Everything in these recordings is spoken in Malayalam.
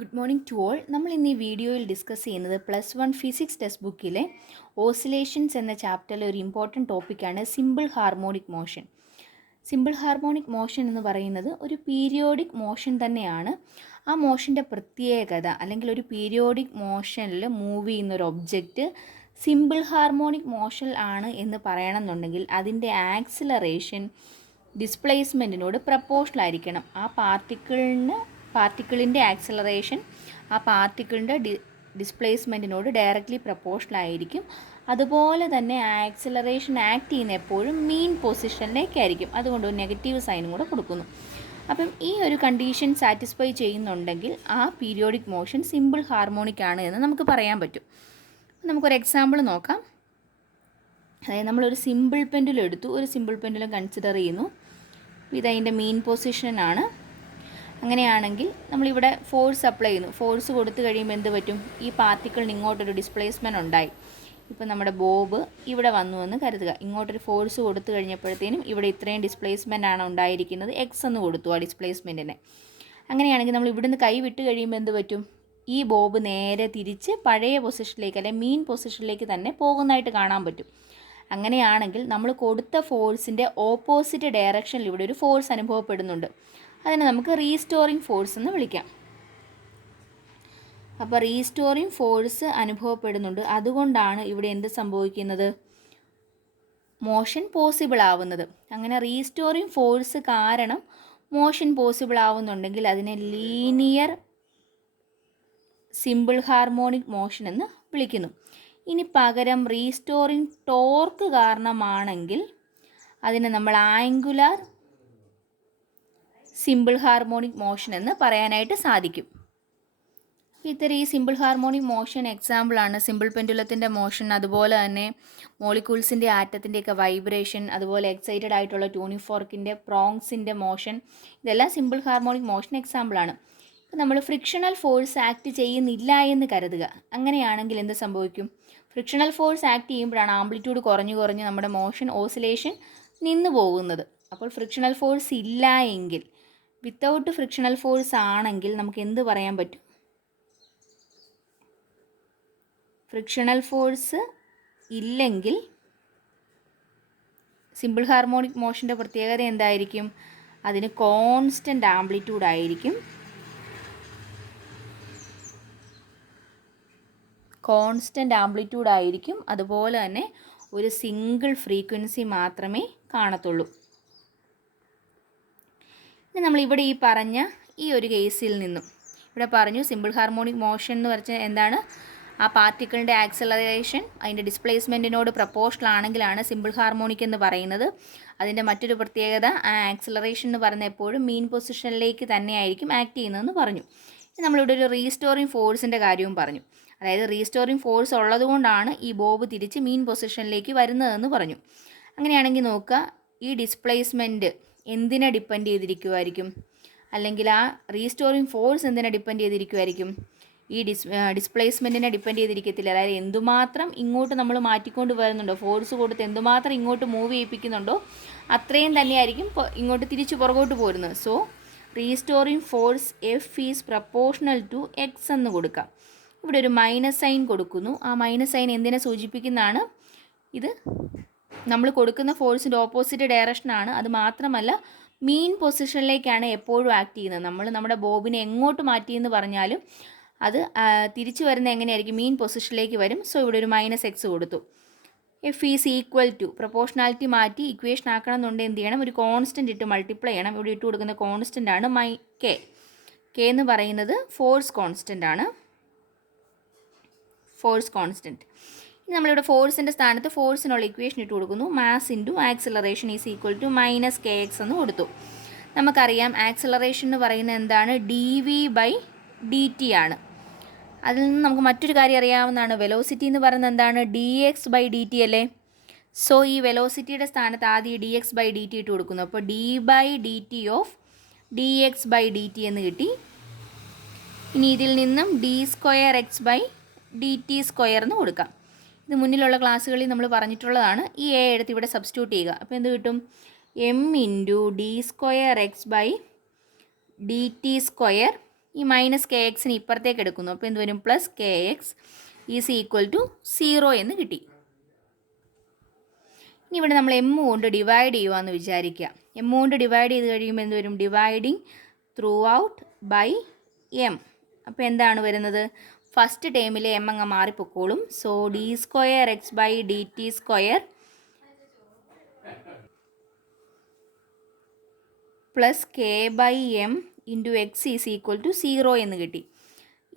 Good morning to all. നമ്മൾ ഇന്ന് ഈ വീഡിയോയിൽ ഡിസ്കസ് ചെയ്യുന്നത് +1 ഫിസിക്സ് ടെക്സ്റ്റ് ബുക്കിലെ ഓസിലേഷൻസ് എന്ന ചാപ്റ്ററിലെ ഒരു ഇമ്പോർട്ടൻറ്റ് ടോപ്പിക്കാണ് simple harmonic motion. Simple harmonic motion എന്ന് പറയുന്നത് ഒരു പീരിയോഡിക് മോഷൻ തന്നെയാണ്. ആ മോഷൻ്റെ പ്രത്യേകത അല്ലെങ്കിൽ ഒരു പീരിയോഡിക് മോഷനിൽ മൂവ് ചെയ്യുന്ന ഒരു ഒബ്ജക്റ്റ് സിമ്പിൾ ഹാർമോണിക് മോഷൻ ആണ് എന്ന് പറയണമെന്നുണ്ടെങ്കിൽ അതിൻ്റെ ആക്സിലറേഷൻ ഡിസ്പ്ലേസ്മെൻറ്റിനോട് പ്രപ്പോർഷണൽ ആയിരിക്കണം. ആ പാർട്ടിക്കിളിൻ്റെ ആക്സിലറേഷൻ ആ പാർട്ടിക്കിളിൻ്റെ ഡിസ്പ്ലേസ്മെൻറ്റിനോട് ഡയറക്റ്റ്ലി പ്രപ്പോർഷണൽ ആയിരിക്കും. അതുപോലെ തന്നെ ആക്സിലറേഷൻ ആക്ട് ചെയ്യുന്ന എപ്പോഴും മീൻ പൊസിഷനിലേക്കായിരിക്കും. അതുകൊണ്ട് ഒരു നെഗറ്റീവ് സൈനും കൂടെ കൊടുക്കുന്നു. അപ്പം ഈ ഒരു കണ്ടീഷൻ സാറ്റിസ്ഫൈ ചെയ്യുന്നുണ്ടെങ്കിൽ ആ പീരിയോഡിക് മോഷൻ സിമ്പിൾ ഹാർമോണിക് ആണ് എന്ന് നമുക്ക് പറയാൻ പറ്റും. നമുക്കൊരു എക്സാമ്പിൾ നോക്കാം. അതായത് നമ്മളൊരു സിമ്പിൾ പെൻഡുലം എടുത്തു. ഒരു സിമ്പിൾ പെൻഡുലം കൺസിഡർ ചെയ്യുന്നു. ഇതതിൻ്റെ മീൻ പൊസിഷനാണ്. അങ്ങനെയാണെങ്കിൽ നമ്മളിവിടെ ഫോഴ്സ് അപ്ലൈ ചെയ്യുന്നു. ഫോഴ്സ് കൊടുത്തു കഴിയുമ്പോൾ എന്ത് പറ്റും? ഈ പാർട്ടിക്കിളിന് ഇങ്ങോട്ടൊരു ഡിസ്പ്ലേസ്മെൻറ്റ് ഉണ്ടായി. ഇപ്പോൾ നമ്മുടെ ബോബ് ഇവിടെ വന്നു എന്ന് കരുതുക. ഇങ്ങോട്ടൊരു ഫോഴ്സ് കൊടുത്തു കഴിഞ്ഞപ്പോഴത്തേനും ഇവിടെ ഇത്രയും ഡിസ്പ്ലേസ്മെൻ്റ് ആണ് ഉണ്ടായിരിക്കുന്നത്. എക്സ് എന്ന് കൊടുത്തു ആ ഡിസ്പ്ലേസ്മെൻറ്റിനെ. അങ്ങനെയാണെങ്കിൽ നമ്മൾ ഇവിടുന്ന് കൈ വിട്ട് കഴിയുമ്പോൾ എന്ത് പറ്റും? ഈ ബോബ് നേരെ തിരിച്ച് പഴയ പൊസിഷനിലേക്ക് അല്ലെങ്കിൽ മീൻ പൊസിഷനിലേക്ക് തന്നെ പോകുന്നതായിട്ട് കാണാൻ പറ്റും. അങ്ങനെയാണെങ്കിൽ നമ്മൾ കൊടുത്ത ഫോഴ്സിൻ്റെ ഓപ്പോസിറ്റ് ഡയറക്ഷനിൽ ഇവിടെ ഒരു ഫോഴ്സ് അനുഭവപ്പെടുന്നുണ്ട്. അതിനെ നമുക്ക് റീസ്റ്റോറിങ് ഫോഴ്സ് എന്ന് വിളിക്കാം. അപ്പോൾ റീസ്റ്റോറിങ് ഫോഴ്സ് അനുഭവപ്പെടുന്നുണ്ട്. അതുകൊണ്ടാണ് ഇവിടെ എന്ത് സംഭവിക്കുന്നത്? മോഷൻ പോസിബിൾ ആവുന്നത്. അങ്ങനെ റീസ്റ്റോറിങ് ഫോഴ്സ് കാരണം മോഷൻ പോസിബിൾ ആവുന്നുണ്ടെങ്കിൽ അതിനെ ലീനിയർ സിമ്പിൾ ഹാർമോണിക് മോഷൻ എന്ന് വിളിക്കുന്നു. ഇനി പകരം റീസ്റ്റോറിങ് ടോർക്ക് കാരണമാണെങ്കിൽ അതിനെ നമ്മൾ ആംഗുലാർ സിമ്പിൾ ഹാർമോണിക് മോഷൻ എന്ന് പറയാനായിട്ട് സാധിക്കും. ഇത്തരം ഈ സിമ്പിൾ ഹാർമോണിക് മോഷൻ എക്സാമ്പിളാണ് സിമ്പിൾ പെൻഡുലത്തിൻ്റെ മോഷൻ, അതുപോലെ തന്നെ മോളിക്യൂൾസിൻ്റെ ആറ്റത്തിൻ്റെയൊക്കെ വൈബ്രേഷൻ, അതുപോലെ എക്സൈറ്റഡ് ആയിട്ടുള്ള ട്യൂണിഫോർക്കിൻ്റെ പ്രോങ്സിൻ്റെ മോഷൻ. ഇതെല്ലാം സിമ്പിൾ ഹാർമോണിക് മോഷൻ എക്സാമ്പിളാണ്. ഇപ്പം നമ്മൾ ഫ്രിക്ഷണൽ ഫോഴ്സ് ആക്ട് ചെയ്യുന്നില്ല എന്ന് കരുതുക. അങ്ങനെയാണെങ്കിൽ എന്ത് സംഭവിക്കും? ഫ്രിക്ഷണൽ ഫോഴ്സ് ആക്ട് ചെയ്യുമ്പോഴാണ് ആംപ്ലിറ്റ്യൂഡ് കുറഞ്ഞ് നമ്മുടെ മോഷൻ ഓസിലേഷൻ നിന്നു പോകുന്നത്. അപ്പോൾ ഫ്രിക്ഷണൽ ഫോഴ്സ് ഇല്ല എങ്കിൽ, വിത്തൗട്ട് ഫ്രിക്ഷണൽ ഫോഴ്സ് ആണെങ്കിൽ നമുക്ക് എന്ത് പറയാൻ പറ്റും? ഫ്രിക്ഷണൽ ഫോഴ്സ് ഇല്ലെങ്കിൽ സിമ്പിൾ ഹാർമോണിക് മോഷൻ്റെ പ്രത്യേകത എന്തായിരിക്കും? അതിന് കോൺസ്റ്റൻ്റ് ആംപ്ലിറ്റ്യൂഡ് ആയിരിക്കും. അതുപോലെ തന്നെ ഒരു സിംഗിൾ ഫ്രീക്വൻസി മാത്രമേ കാണത്തുള്ളൂ. ഇനി നമ്മളിവിടെ ഈ പറഞ്ഞ ഈ ഒരു കേസിൽ നിന്നും ഇവിടെ പറഞ്ഞു സിമ്പിൾ ഹാർമോണിക് മോഷൻ എന്ന് പറഞ്ഞാൽ എന്താണ്? ആ പാർട്ടിക്കിളിൻ്റെ ആക്സലറേഷൻ അതിൻ്റെ ഡിസ്പ്ലേസ്മെൻറ്റിനോട് പ്രപ്പോർഷണൽ ആണെങ്കിലാണ് സിമ്പിൾ ഹാർമോണിക് എന്ന് പറയുന്നത്. അതിൻ്റെ മറ്റൊരു പ്രത്യേകത, ആ ആക്സലറേഷൻ എന്ന് പറയുന്നത് എപ്പോഴും മീൻ പൊസിഷനിലേക്ക് തന്നെയായിരിക്കും ആക്ട് ചെയ്യുന്നതെന്ന് പറഞ്ഞു. നമ്മളിവിടെ ഒരു റീസ്റ്റോറിങ് ഫോഴ്സിൻ്റെ കാര്യവും പറഞ്ഞു. അതായത് റീസ്റ്റോറിങ് ഫോഴ്സ് ഉള്ളതുകൊണ്ടാണ് ഈ ബോബ് തിരിച്ച് മീൻ പൊസിഷനിലേക്ക് വരുന്നതെന്ന് പറഞ്ഞു. അങ്ങനെയാണെങ്കിൽ നോക്കുക, ഈ ഡിസ്പ്ലേസ്മെൻറ്റ് എന്തിനെ ഡിപ്പെൻഡ് ചെയ്തിരിക്കുമായിരിക്കും? അല്ലെങ്കിൽ ആ റീസ്റ്റോറിങ് ഫോഴ്സ് എന്തിനെ ഡിപ്പെൻഡ് ചെയ്തിരിക്കുമായിരിക്കും? ഈ ഡിസ്പ്ലേസ്മെൻറ്റിനെ ഡിപ്പെൻഡ് ചെയ്തിരിക്കത്തില്ല. അതായത് എന്തുമാത്രം ഇങ്ങോട്ട് നമ്മൾ മാറ്റിക്കൊണ്ട് വരുന്നുണ്ടോ, ഫോഴ്സ് കൊടുത്ത് എന്തുമാത്രം ഇങ്ങോട്ട് മൂവ് ചെയ്യിപ്പിക്കുന്നുണ്ടോ അത്രയും തന്നെയായിരിക്കും ഇങ്ങോട്ട് തിരിച്ച് പുറകോട്ട് പോരുന്നത്. So restoring force F is proportional to x എന്ന് കൊടുക്കാം. ഇവിടെ ഒരു മൈനസ് സൈൻ കൊടുക്കുന്നു. ആ മൈനസ് സൈൻ എന്തിനെ സൂചിപ്പിക്കുന്നതാണ്? ഇത് നമ്മൾ കൊടുക്കുന്ന ഫോഴ്സിൻ്റെ ഓപ്പോസിറ്റ് ഡയറക്ഷനാണ്. അത് മാത്രമല്ല മീൻ പൊസിഷനിലേക്കാണ് എപ്പോഴും ആക്ട് ചെയ്യുന്നത്. നമ്മൾ നമ്മുടെ ബോബിനെ എങ്ങോട്ട് മാറ്റിയെന്ന് പറഞ്ഞാലും അത് തിരിച്ചു വരുന്നത് എങ്ങനെയായിരിക്കും? മീൻ പൊസിഷനിലേക്ക് വരും. സോ ഇവിടെ ഒരു -x കൊടുത്തു. F is equal to, proportionality മാറ്റി ഇക്വേഷൻ ആക്കണം എന്നുണ്ടെങ്കിൽ എന്ത് ചെയ്യണം? ഒരു കോൺസ്റ്റൻറ്റ് ഇട്ട് മൾട്ടിപ്ലൈ ചെയ്യണം. ഇവിടെ ഇട്ട് കൊടുക്കുന്ന കോൺസ്റ്റൻ്റ് ആണ് കെ എന്ന് പറയുന്നത് ഫോഴ്സ് കോൺസ്റ്റൻ്റ് ആണ്. ഇനി നമ്മളിവിടെ ഫോഴ്സിൻ്റെ സ്ഥാനത്ത് ഫോഴ്സിനുള്ള ഇക്വേഷൻ ഇട്ട് കൊടുക്കുന്നു. Mass into acceleration is equal to -kx എന്ന് കൊടുത്തു. നമുക്കറിയാം ആക്സിലറേഷൻ എന്ന് പറയുന്നത് എന്താണ്? dv/dt ആണ്. അതിൽ നിന്ന് നമുക്ക് മറ്റൊരു കാര്യം അറിയാവുന്നതാണ്. വെലോസിറ്റി എന്ന് പറയുന്നത് എന്താണ്? dx/dt അല്ലേ? സോ ഈ വെലോസിറ്റിയുടെ സ്ഥാനത്ത് ആദ്യം dx/dt ഇട്ട് കൊടുക്കുന്നു. അപ്പോൾ d/dt ഓഫ് dx/dt എന്ന് കിട്ടി. ഇനി ഇതിൽ നിന്നും d²x/dt² എന്ന് കൊടുക്കാം. ഇത് മുന്നിലുള്ള ക്ലാസ്സുകളിൽ നമ്മൾ പറഞ്ഞിട്ടുള്ളതാണ്. ഈ എ എടുത്ത് ഇവിടെ സബ്സ്റ്റിറ്റ്യൂട്ട് ചെയ്യുക. അപ്പോൾ എന്ത് കിട്ടും? m × d²x/dt² ഈ മൈനസ് കെ എക്സിന് ഇപ്പുറത്തേക്ക് എടുക്കുന്നു. അപ്പോൾ എന്ത് വരും? Plus k x is equal to 0 എന്ന് കിട്ടി. ഇനി ഇവിടെ നമ്മൾ എം കൊണ്ട് ഡിവൈഡ് ചെയ്യുകയെന്ന് വിചാരിക്കുക. എം കൊണ്ട് ഡിവൈഡ് ചെയ്ത് കഴിയുമ്പോൾ എന്ത് വരും? Dividing through out by M. അപ്പോൾ എന്താണ് വരുന്നത്? ഫസ്റ്റ് ടേമിലെ എം അങ്ങ് മാറിപ്പോക്കോളും. So D square X by D T square plus K by M into X is equal to 0 എന്ന് കിട്ടി.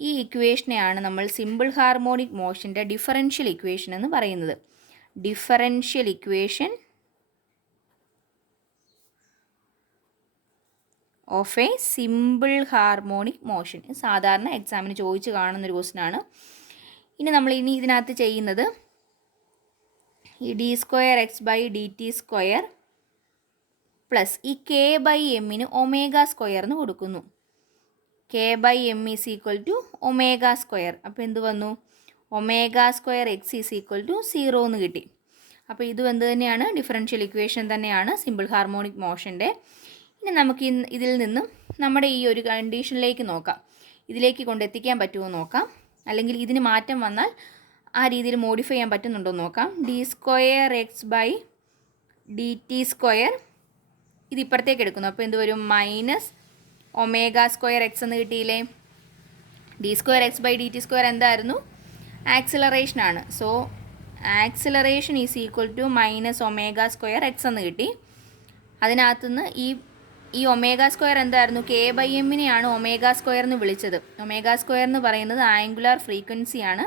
ഈ ഇക്വേഷനെയാണ് നമ്മൾ സിമ്പിൾ ഹാർമോണിക് മോഷൻ്റെ ഡിഫറൻഷ്യൽ ഇക്വേഷൻ എന്ന് പറയുന്നത്. Differential equation of a simple harmonic motion. സാധാരണ എക്സാമിന് ചോദിച്ച് കാണുന്നൊരു ക്വസ്റ്റ്യനാണ്. നമ്മൾ ഇതിനകത്ത് ചെയ്യുന്നത് ഈ D square X by D T square plus ഈ കെ ബൈ എമ്മിന് ഒമേഗ സ്ക്വയർ എന്ന് കൊടുക്കുന്നു. K by m is equal to omega square. അപ്പോൾ എന്ത് വന്നു? Omega square x is equal to 0 എന്ന് കിട്ടി. അപ്പോൾ ഇതും എന്ത് തന്നെയാണ്? ഡിഫറൻഷ്യൽ ഇക്വേഷൻ തന്നെയാണ് സിമ്പിൾ ഹാർമോണിക് മോഷൻ്റെ. ഇനി നമുക്ക് ഇതിൽ നിന്നും നമ്മുടെ ഈ ഒരു കണ്ടീഷനിലേക്ക് നോക്കാം. ഇതിലേക്ക് കൊണ്ടെത്തിക്കാൻ പറ്റുമോ നോക്കാം. അല്ലെങ്കിൽ ഇതിന് മാറ്റം വന്നാൽ ആ രീതിയിൽ മോഡിഫൈ ചെയ്യാൻ പറ്റുന്നുണ്ടോ നോക്കാം. D square X by D T square ഇത് ഇപ്പുറത്തേക്ക് എടുക്കുന്നു. അപ്പോൾ എന്ത് വരും? മൈനസ് ഒമേഗ സ്ക്വയർ എക്സ് എന്ന് കിട്ടിയില്ലേ? D square X by D T square എന്തായിരുന്നു? ആക്സിലറേഷനാണ്. So acceleration is equal to minus omega square x എന്ന് കിട്ടി. അതിനകത്തുനിന്ന് ഈ ഒമേഗ സ്ക്വയർ എന്തായിരുന്നു? കെ ബൈ എമ്മിനെയാണ് ഒമേഗ സ്ക്വയർ എന്ന് വിളിച്ചത്. ഒമേഗ സ്ക്വയർ എന്ന് പറയുന്നത് ആംഗുലാർ ഫ്രീക്വൻസിയാണ്.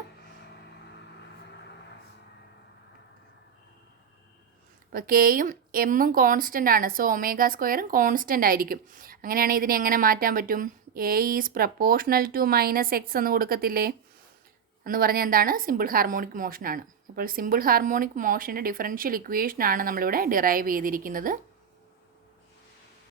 അപ്പോൾ കെയും എമ്മും കോൺസ്റ്റൻ്റ് ആണ്. സോ ഒമേഗ സ്ക്വയറും കോൺസ്റ്റൻ്റ് ആയിരിക്കും. അങ്ങനെയാണെങ്കിൽ ഇതിനെ എങ്ങനെ മാറ്റാൻ പറ്റും? A is proportional to minus x എന്ന് കൊടുക്കത്തില്ലേ? എന്ന് പറഞ്ഞാൽ എന്താണ്? സിമ്പിൾ ഹാർമോണിക് മോഷനാണ്. അപ്പോൾ സിമ്പിൾ ഹാർമോണിക് മോഷൻ്റെ ഡിഫറൻഷ്യൽ ഇക്വേഷനാണ് നമ്മളിവിടെ ഡിറൈവ് ചെയ്തിരിക്കുന്നത്.